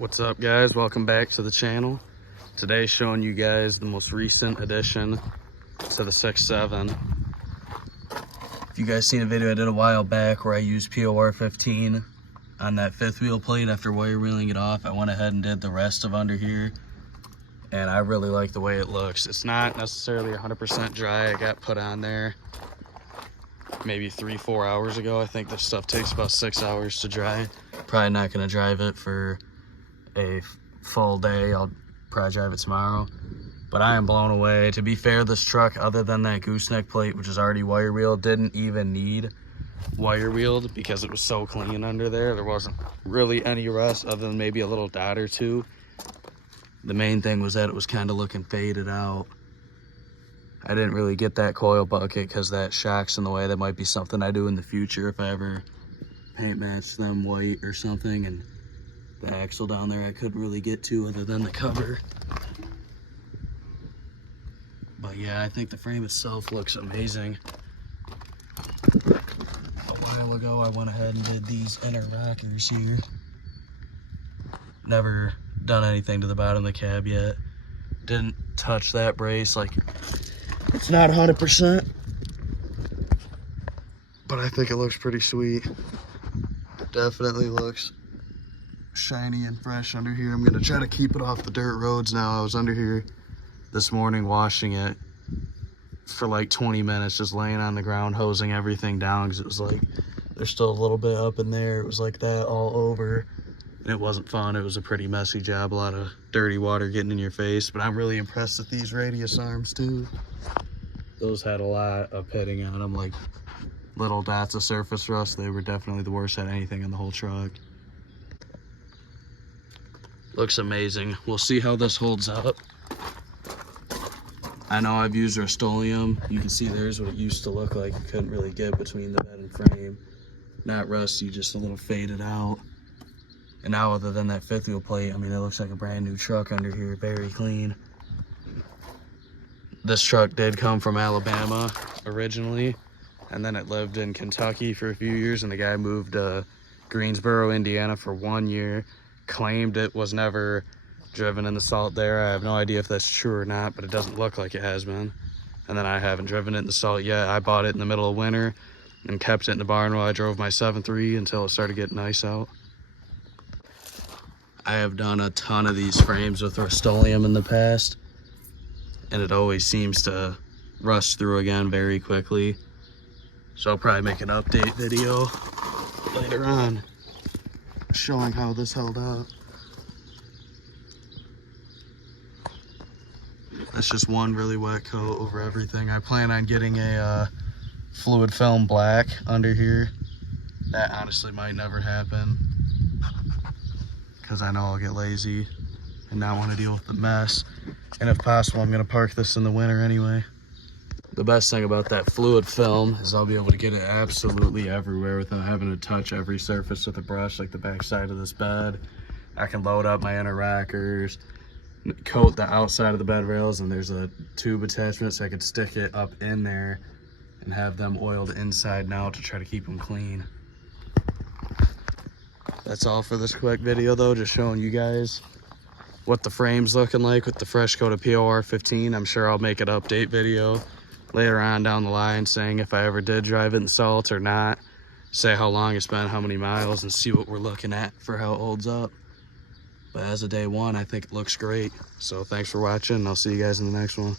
What's up, guys? Welcome back to the channel. Today showing you guys the most recent addition to the 6.7. If you guys seen a video I did a while back where I used POR15 on that fifth wheel plate after wire wheeling it off, I went ahead and did the rest of under here, and I really like the way it looks. It's not necessarily 100% dry. I got put on there maybe 3-4 hours ago. I think this stuff takes about 6 hours to dry. Probably not going to drive it for a full day. I'll probably drive it tomorrow, but I am blown away. To be fair, this truck, other than that gooseneck plate, which is already wire wheeled, didn't even need wire wheeled because it was so clean under there. There wasn't really any rust other than maybe a little dot or two. The main thing was that it was kind of looking faded out. I didn't really get that coil bucket because that shock's in the way. That might be something I do in the future if I ever paint match them white or something. And the axle down there I couldn't really get to other than the cover. But yeah, I think the frame itself looks amazing. A while ago I went ahead and did these inner rockers here. Never done anything to the bottom of the cab yet. Didn't touch that brace. Like, it's not 100%, but I think it looks pretty sweet. Definitely looks shiny and fresh under here. I'm gonna try to keep it off the dirt roads now. I was under here this morning washing it for like 20 minutes, just laying on the ground, hosing everything down, because it was like, there's still a little bit up in there. It was like that all over, and it wasn't fun. It was a pretty messy job, a lot of dirty water getting in your face. But I'm really impressed with these radius arms too. Those had a lot of pitting on them, like little dots of surface rust. They were definitely the worst at anything in the whole truck. Looks amazing. We'll see how this holds up. I know I've used Rust-Oleum. You can see there's what it used to look like. You couldn't really get between the bed and frame. Not rusty, just a little faded out. And now, other than that fifth wheel plate, I mean, it looks like a brand new truck under here, very clean. This truck did come from Alabama originally, and then it lived in Kentucky for a few years, and the guy moved to Greensboro, Indiana for 1 year. Claimed it was never driven in the salt there. I have no idea if that's true or not, but it doesn't look like it has been. And then I haven't driven it in the salt yet. I bought it in the middle of winter and kept it in the barn while I drove my 7.3 until it started getting nice out. I have done a ton of these frames with Rust-Oleum in the past, and it always seems to rust through again very quickly. So I'll probably make an update video later on showing how this held up. That's just one really wet coat over everything. I plan on getting a fluid film black under here. That honestly might never happen because I know I'll get lazy and not want to deal with the mess. And if possible, I'm going to park this in the winter anyway. The best thing about that fluid film is I'll be able to get it absolutely everywhere without having to touch every surface with a brush, like the back side of this bed. I can load up my inner rockers, coat the outside of the bed rails, and there's a tube attachment so I could stick it up in there and have them oiled inside and out to try to keep them clean. That's all for this quick video though, just showing you guys what the frame's looking like with the fresh coat of POR15. I'm sure I'll make an update video later on down the line saying if I ever did drive it in salt or not, say how long it's been, how many miles, and see what we're looking at for how it holds up. But as of day one, I think it looks great. So thanks for watching, and I'll see you guys in the next one.